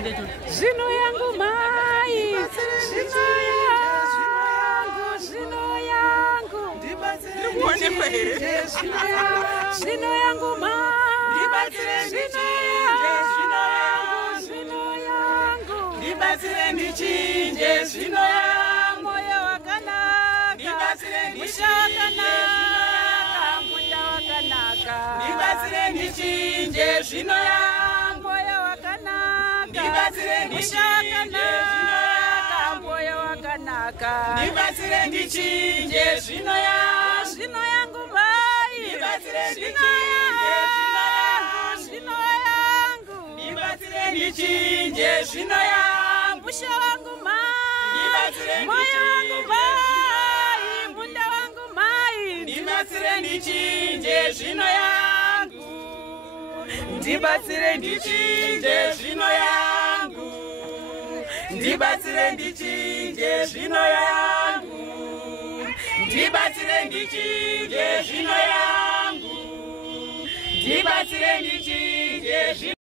Zvino yangu mai, zvino yangu, zvino yangu, zvino yangu mai, zvino yangu, ndibatsire ndichinje zvino yangu, moyo wakanaka, musha wakanaka, munda wakanaka, ndibatsire ndichinje zvino yangu, moyo wakanaka, ndibatsire musha wakanaka, moyo wakanaka, ndibatsire ndichinje zvino yangu, zvino yangu mai, ndibatsire zvino yangu, zvino yangu, ndibatsire ndichinje zvino yangu, musha wangu mai, ndibatsire moyo wangu mai, munda wangu mai, ndibatsire ndichinje zvino yangu, ndibatsire ndichinje zvino yangu, ndibatsire ndichinje zvino yangu, ndibatsire ndichinje zvino yangu, ndibatsire ndichinje zvino